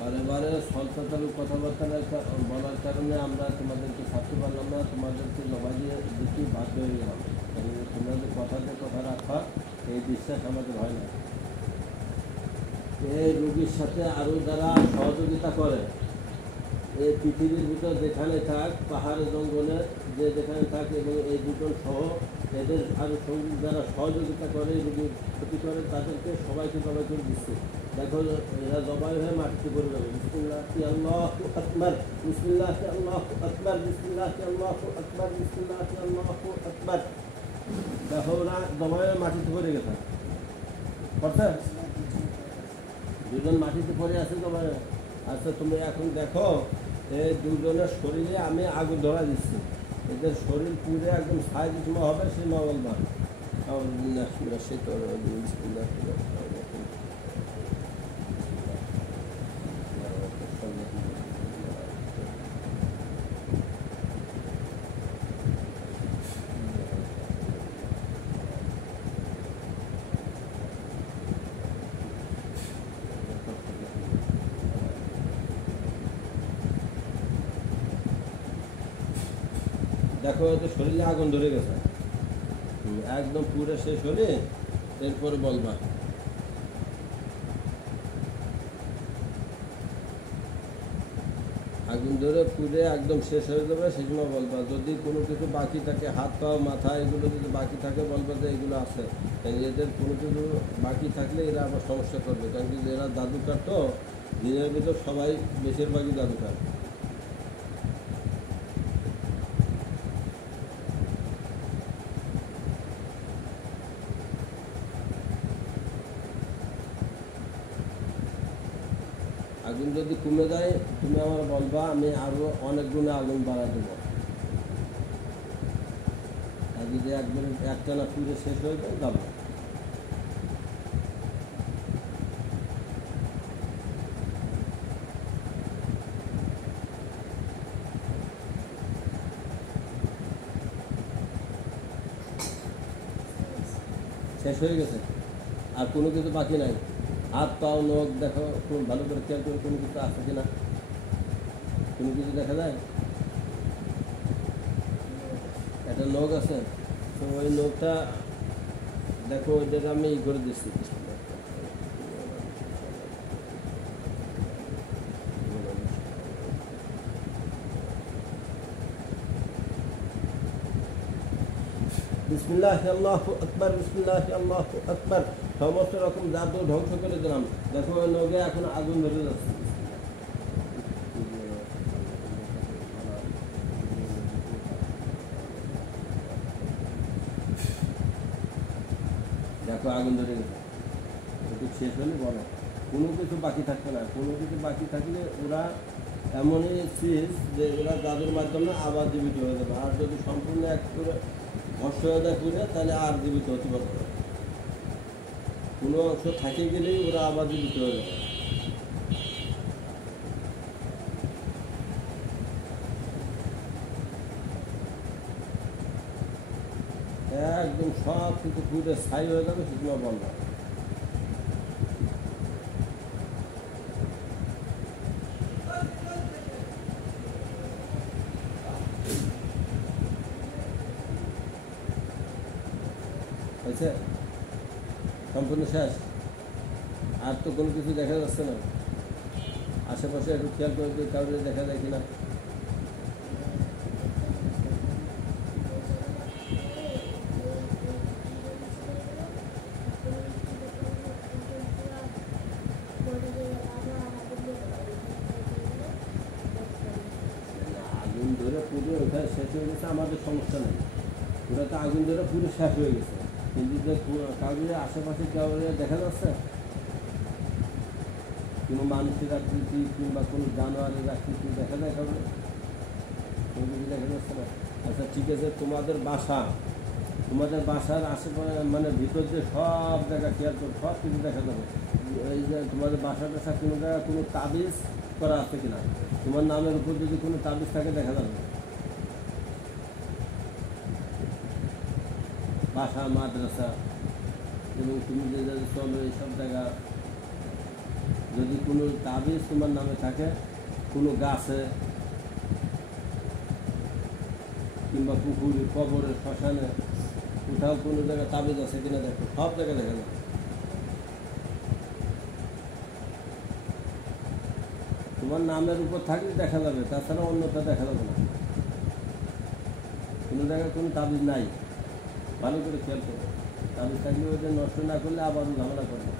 বারে বারে সলসতার কথাবার্তা বলার কারণে আমরা তোমাদেরকে ছাড়তে পারলাম না, তোমাদেরকে জমা দিয়ে দিতে বাধ্য হয়ে গেলাম। তোমাদের কথাতে কথা রাখা এই বিশ্বাস আমাদের হয় না। এই রোগীর সাথে আরও যারা সহযোগিতা করে, এই পৃথিবীর ভিতর যেখানে থাক, পাহাড়ে জঙ্গলে যে যেখানে থাক, এবং এই দুজন সহ এদের আরও সঙ্গী যারা সহযোগিতা করে, রোগীর ক্ষতি করে, তাদেরকে সবাইকে জবাই করে দিচ্ছে। দেখো এরা জবাই হয়ে মাটিতে পড়ে যাবে। বিসমিল্লাহি আল্লাহু আকবার, বিসমিল্লাহি আল্লাহু আকবার, বিসমিল্লাহি আল্লাহু আকবার, বিসমিল্লাহি আল্লাহু আকবার। দেখো ওরা জবাই হয়ে মাটিতে পড়ে গেছে। করছে দুজন মাটিতে পড়ে আছে জবাই। আচ্ছা তুমি এখন দেখো, এই দুজনের শরীরে আমি আগুন ধরা দিচ্ছি, এদের শরীর পুরে একদম সাইজ সময় হবে, সে মঙ্গলবার। সে তো দেখো তো শরীরে আগুন ধরে গেছে, একদম পুরো শেষ হলে এরপরে বলবা। আগুন ধরে পুড়ে একদম শেষ হয়ে যাবে, সেই সময় বলবা। যদি কোনো কিছু বাকি থাকে, হাত পা মাথা এগুলো যদি বাকি থাকে, বলবা যে এগুলো আছে। এদের কোনো কিছু বাকি থাকলে এরা আবার সমস্যা করবে, কারণ কি এরা জাদুকার তো, দিনের ভিতর সবাই বেশিরভাগই জাদুকার। আগুন যদি কমে যায় তুমি আমার বলবা, আমি আরও অনেক গুণে আগুন বাড়াই দেবো। আর যদি একবার একটানা পুড়ে শেষ হয়ে যায় যাবো। শেষ হয়ে গেছে, আর কোনো কিছু বাকি নাই। হাত পাও নখ দেখো, খুব ভালো করে খেয়াল করে কোনো কিছু আছে কিনা, কোনো কিছু দেখা যায়। একটা নখ আছে, তো ওই নখটা দেখো, ওইটাকে আমি ই করে দিচ্ছি। বিসমিল্লাহি আল্লাহু আকবার, বিসমিল্লাহি আল্লাহু আকবার। সমস্ত রকম জাদু ধ্বংস করে দিলাম। দেখো ওই নখে এখন আগুন ধরে যাচ্ছে। দেখো আগুন ধরে গেছে, একটু শেষ হলে বলো। কোনো কিছু বাকি থাকবে না। কোনো কিছু বাকি থাকলে ওরা এমনই চিজ যে ওরা জাদুর মাধ্যমে আবার জীবিত হয়ে যাবে। আর যদি সম্পূর্ণ এক করে ভস্য হয়ে যায় পুরে, তাহলে আর জীবিত হতে পারবে না। কোনো অংশ থাকে গেলেই ওরা আবার জীবিত হয়ে যাবে। একদম সব কিছু পুরে ছাই হয়ে যাবে, সেগুলো বলবো। হয়েছে, সম্পূর্ণ শেষ। আর তো কোনো কিছু দেখা যাচ্ছে না। আশেপাশে একটু খেয়াল করে দিয়ে কাউকে দেখা যায় কিনা। আগুন ধরে পুরো ওখানে শেষ হয়ে গেছে, আমাদের সমস্যা নেই। ওরা তো আগুন ধরে পুরো শেষ হয়ে গেছে, কিন্তু যে কাউকে আশেপাশে কাউকে দেখা যাচ্ছে, কোনো মানুষের আকৃতি কিংবা কোনো জানোয়ারের আকৃতি দেখা যায় কাউকে, কোনো কিছু দেখা যাচ্ছে না। আচ্ছা ঠিক আছে, তোমাদের বাসার আশেপাশে মানে ভিতর যে সব জায়গা খেয়াল করে সব কিছু দেখা যাবে। এই যে তোমাদের বাসার কাছে কোনো জায়গায় কোনো তাবিজ করা আছে কিনা, তোমার নামের উপর যদি কোনো তাবিজ থাকে দেখা যাবে। বাসা, মাদ্রাসা এবং তুমি যে চলো এইসব জায়গা যদি কোনো তাবিজ তোমার নামে থাকে কোনো গাছে কিংবা পুকুরে, কবরে, শ্মশানে, কোথাও কোনো জায়গায় তাবিজ আছে কিনা দেখো, সব জায়গায় দেখা যাবে। তোমার নামের উপর থাকলে দেখা যাবে, তাছাড়া অন্যটা দেখা যাবে না। কোনো জায়গায় কোনো তাবিজ নাই, ভালো করে খেয়াল করো। তাবিজ থাকলে ওইটা নষ্ট না করলে আবার ঝামেলা করবে।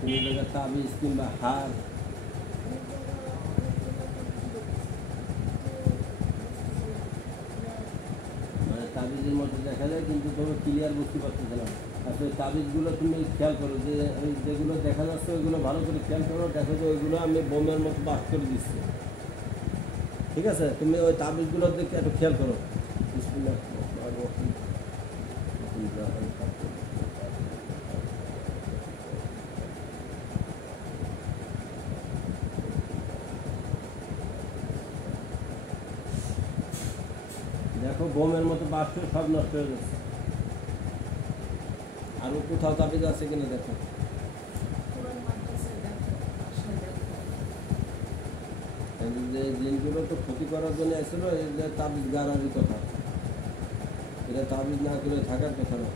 কোনো জায়গায় তাবিজ কিংবা হার, মানে তাবিজের মধ্যে দেখা যায় কিন্তু তুমি ক্লিয়ার বুঝতে পারতেছো না। আসলে তাবিজগুলো তুমি খেয়াল করো, যে যেগুলো দেখা যাচ্ছে ওইগুলো ভালো করে খেয়াল করো, দেখো যে ওইগুলো আমি বোমের মতো বাস করে দিচ্ছি। ঠিক আছে, তুমি ওই তাবিজগুলোর দিকে একটু খেয়াল করো। দেখো বোমের মতো বাস করে সব নষ্ট হয়ে যাচ্ছে। আরও কোথাও তাবিজ আছে কিনা দেখো। যে জিনগুলো তো ক্ষতি করার জন্য আসছিল, এই যে তাবিজ গাড়ারই কথা, এটা তাবিজ না করে থাকার কথা না।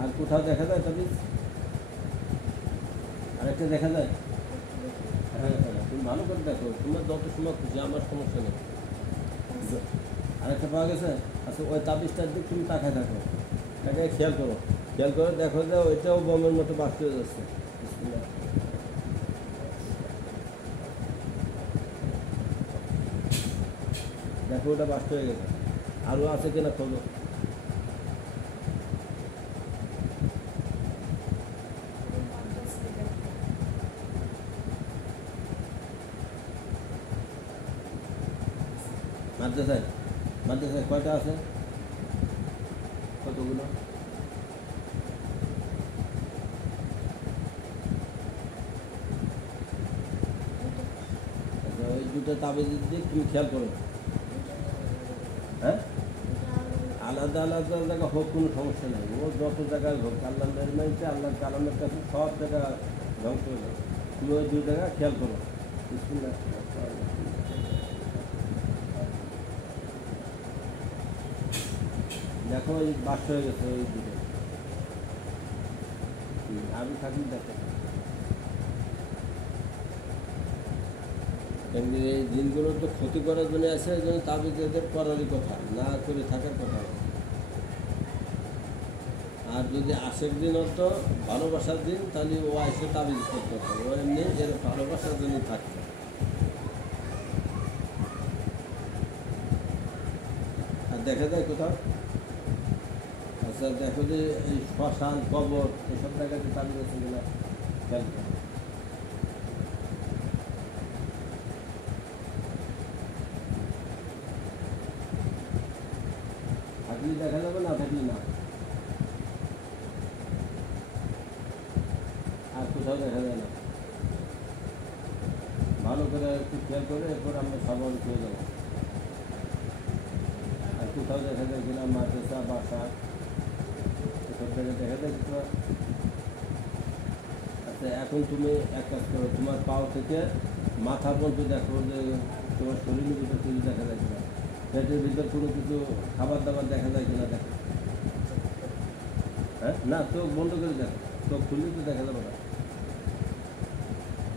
আর কোথাও দেখা যায় তাবিজ? আরেকটা দেখা যায়? হ্যাঁ হ্যাঁ, তুমি ভালো করে দেখো, তোমার যত সময় খুঁজে, আমার সমস্যা নেই। আরেকটা পাওয়া গেছে? আচ্ছা, ওই তাবিজটার দিক তুমি তাকায় থাকো, তাকায় খেয়াল করো, খেয়াল করে দেখো যে ওইটাও বোমের মতো বাস্ট হয়ে যাচ্ছে। দেখো ওটা বাস্ট হয়ে গেছে। আরও আছে কিনা খবর? মাদ্রাসায় মাদ্রাসায় কয়টা আছে? কতগুলো? আচ্ছা, ওই দুটো তাবিজের দিক তুমি খেয়াল করো। হ্যাঁ, আলাদা আলাদা জায়গা হোক, কোনো সমস্যা নেই। ও যত জায়গায় হোক, আল্লাহ মেরমাইতে, আল্লাহ কালামের কাছে সব জায়গা ধ্বংস হয়ে যাবে। তুমি ওই দুই জায়গা খেয়াল করো। দেখো ওই বাস্ট হয়ে গেছে ওই দুটো। আমি থাকি দেখো, এমনি এই দিনগুলো তো ক্ষতি করার জন্য আসে, এই জন্য তাবিজ এদের করারই কথা, না করে থাকার কথা। আর যদি আশের দিন হতো, ভালোবাসার দিন, তাহলে ও এসে তাবিজ করতে হতো। ও এমনি এর ভালোবাসার জন্য থাকতো। আর দেখা যায় কোথাও? আচ্ছা, দেখো যে এই শ্মশান, কবর, এসব জায়গাতে তাবিজ আছে কিনা খেয়াল করো। থাকলে দেখা যাবে, না থাকলে না। আর কোথাও দেখা যায় না। ভালো করে একটু খেয়াল করে এরপর আমরা স্বাভাবিক হয়ে যাবো। আর কোথাও দেখা যায় কিনা মাদ্রাসা, বাসা, এসব জায়গায় দেখা যায় কোথাও? আচ্ছা, এখন তুমি এক কাজ করো, তোমার পাও থেকে মাথা পর্যন্ত দেখো যে তোমার শরীরের ভিতর কিছু দেখা যায় কিনা, পেটের ভিতর কোনো কিছু খাবার দাবার দেখা যায় কিনা দেখো। হ্যাঁ, না, চোখ বন্ধ করে দেখো, চোখ খুললে তো দেখা যাবে না।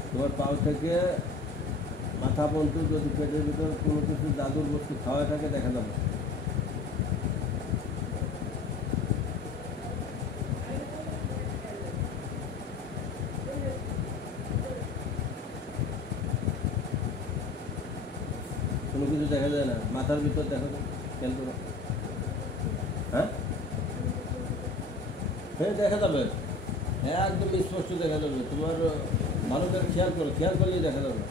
তোমার পাও থেকে মাথা পর্যন্ত যদি পেটের ভিতর কোনো কিছু জাদুর বস্তু খাওয়া থাকে দেখা যাবে। কোনো কিছু দেখা যায় না, মাথার ভিতর দেখো, খেয়াল করো। হ্যাঁ হ্যাঁ, দেখা যাবে, একদম স্পষ্ট দেখা যাবে। তোমার ভালো করে খেয়াল করো, খেয়াল করলেই দেখা যাবে।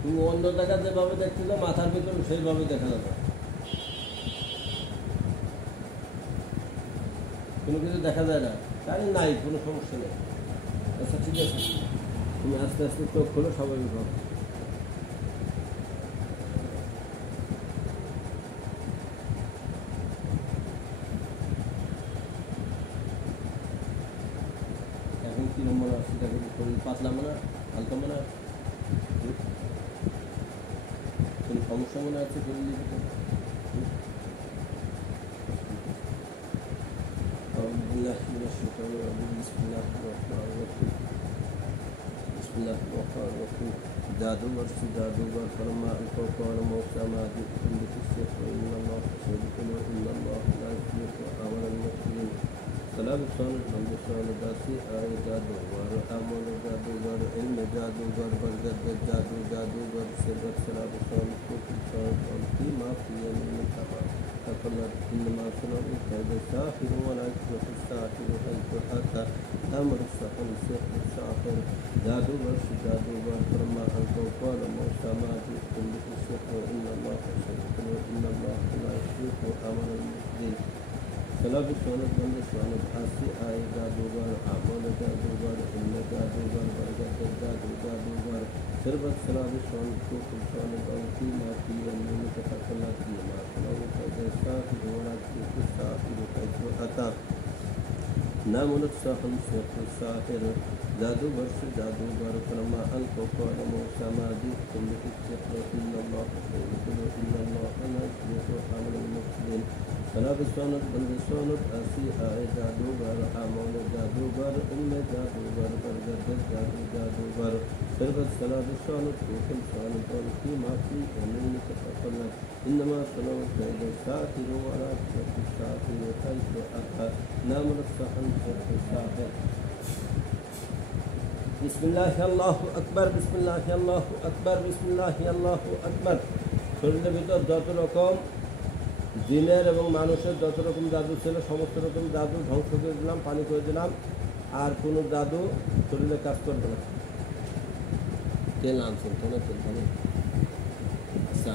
তুমি অন্য জায়গা যেভাবে দেখতে যাও, মাথার ভিতরে সেইভাবে দেখা যাবে। কোনো কিছু দেখা যায় না, তাই নাই, কোনো সমস্যা নেই। আচ্ছা, ঠিক আছে, তুমি আস্তে আস্তে চোখ খোলো, স্বাভাবিক হবে। পাতলা মনে হয়, হালকা মনে হয়, কোনো সমস্যা মনে আছে শরীরের ভিতরে? أعوذ بالله من الشيطان الرجيم بسم الله الرحمن الرحيم بسم الله الرحمن الرحيم जादूगर से जादूगर फरमा अल्को कौन मोक्षा मादी कुंडित إن الله سيدكم إن الله لا يفلح عمل المفسدين سلام صالح حمد صالح داسي آي जादूगर عمل जादूगर علم जादूगर برگد जादूगर سبت سلام صالح كفر صالح في ما في يمين تقى تقلت إنما سنوه كيد الساحر ولا يفلح الساحر حيث أتى أمر السحر سحر الساحر जादूगर से जादूगर फरमा अल्को कौन मोक्षा मादी कुंडित إن الله سيدكم إن الله لا يفلح عمل المفسدين سلام صالح بند صالح آسي آي जादूगर عمل जादूगर علم जादूगर برگد जादूगर سربت سلام صالح كفر صالح في ما في يمين تقلت إنما سنوه كيد الساحر ولا يفلح الساحر حيث أتى نامن الساحر سحر الساحر जादूगर से जादूगर फरमा अल्को कौन मोक्षा मादी कुंडित إن الله سيدكم إن الله لا يفلح عمل المفسدين سلام صالح بند صالح آسي آي जादूगर عمل जादूगर علم जादूगर برگد जादूगर سربت سلام صالح كفر صالح في ما في يمين تقلت إنما سنوه كيد الساحر ولا يفلح الساحر حيث أتى نامن الساحر سحر الساحر বিসমিল্লাহি আল্লাহু আকবার বিসমিল্লাহি আল্লাহু আকবার বিসমিল্লাহি আল্লাহু আকবার শরীরের ভিতর যত রকম জিনের এবং মানুষের যত রকম জাদু ছিল সমস্ত রকম জাদু ধ্বংস করে দিলাম, পানি করে দিলাম, আর কোনো জাদু শরীরে কাজ করবে না। তেল আনছেন কেন? তেল পানি। আচ্ছা,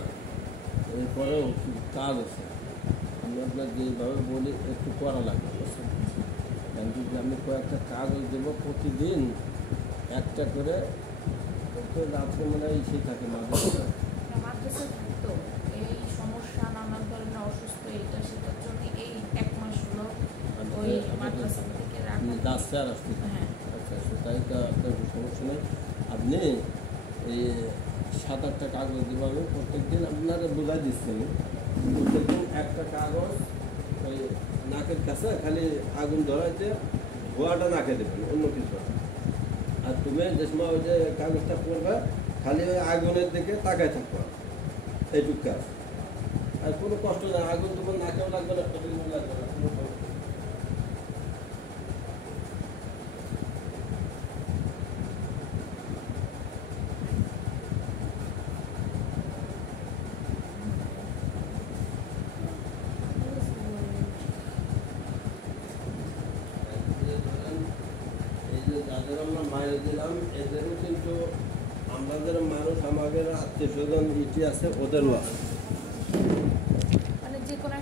এরপরেও কাজ আছে, আমি আপনার যেভাবে বলি একটু করা লাগবে, বুঝছেন? যদি আমি কয়েকটা কাগজ দেবো প্রতিদিন একটা করে, রাত্রে মনে হয় সেই থাকে মাদ্রাসা থাকতো এই সমস্যা নানান ধরনের অসুস্থ এটা সেটার জন্য এই এক মাস হলো ওই মাদ্রাসা থেকে আসতে আর আসতে। হ্যাঁ, আচ্ছা আচ্ছা, তাই তো আপনার সমস্যা নেই। আপনি এই 7-8টা কাগজ দেবো, আমি প্রত্যেকদিন আপনারা বোঝাই দিচ্ছি, আমি প্রত্যেকদিন একটা কাগজ ওই নাকের কাছে খালি আগুন ধরাইতে ধোয়াটা নাকে দেবেন, অন্য কিছু। আর তুমি যে সময় ওই যে কাগজটা পড়বে খালি ওই আগুনের দিকে তাকায় থাকবে, এইটুক কাজ। আর কোনো কষ্ট নেই, আগুন তোমার নাকেও লাগবে না, শরীরেও লাগবে না, কোনো সমস্যা নেই। যাদের আমরা মায়ের দিলাম এদেরও কিন্তু আমাদের মানুষ, আমাদের আত্মীয় স্বজন ইটি আছে, ওদেরও আছে। মানে যে কোনো